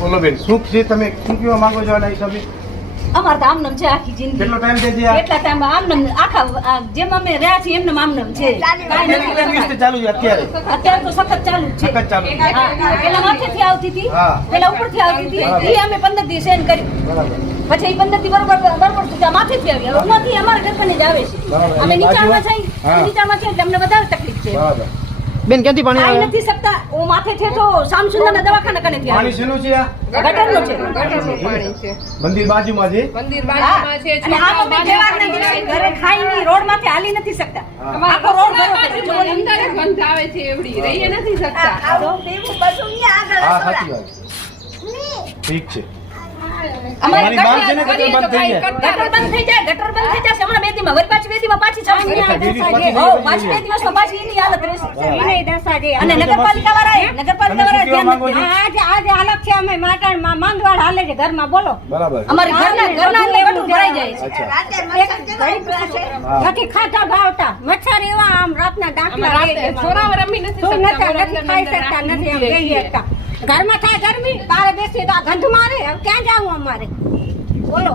બોલો બેન સુખ છે? તમે શું કહેવા માંગો છો આના હિસાબે? અમારે તો આમનમ છે આખી જિંદગી. કેટલો ટાઈમ છે જે કેટલા ટાઈમ આમનમ આખા જેમ અમે રહ્યા છીએ એમનમ આમનમ છે. નથી. ચાલુ છે અત્યારે? અત્યારે તો સખત ચાલુ જ છે. સખત ચાલુ છે. પેલા માથેથી આવતી હતી. પેલા પેલા ઉપરથી આવતી હતી. એ અમે પંદર દિવસ એન કરી પછી એ પંદરથી બરોબર બરોબર તો માથે માથેથી આવી. હવે અમારે અમારા પર જ આવે છે. અમે નીચાણમાં? થઈ. નીચાણમાં છીએ એટલે અમને વધારે તકલીફ છે. બરાબર. બેન ક્યાંથી પાણી આવે? નથી સકતા હું માથે છે તો સામસુંદરના દવાખાના કનેથી પાણી આવી શેનું છે આ? નું છે. પાણી છે. મંદિર બાજુમાં છે? મંદિર. બાજુમાં છે. અને આ તો મેં વાર ઘરે ખાઈને રોડમાંથી હાલી નથી શકતા. આખો રોડ ભરો છે. જો અંદર જ ગંધ આવે છે એવડી. રહીએ નથી શકતા. હા સાચી વાત ઠીક છે. અમારે ને ગટર બંધ થઈ જાય. ગટર બંધ થઈ જાય ગટર બંધ થઈ જાય હમણાં બે દિવસમાં વળી અને નગરપાલિકા વાળાએ નગરપાલિકા તમે શું કહેવા વાળાએ ધ્યાન માંગો નથી છો? દીધું. આજે આજે હાલત છે. અમે માટાણ માંદવાડ હાલે છે ઘરમાં બોલો. અમારે ઘરના ઘરના લેવાનું ભરાઈ જાય છે. અચ્છા. એક ઘડી હા. નથી ખાતા ભાવતા. મચ્છર એવા આમ રાતના દાખલા આમાં છોરાઓ રમી નથી નથી ખાઈ શકતા નથી ઘરમાં થાય ગરમી બહાર બેસી તો આ ગંધ મારે. ક્યાં જવું અમારે? બોલો.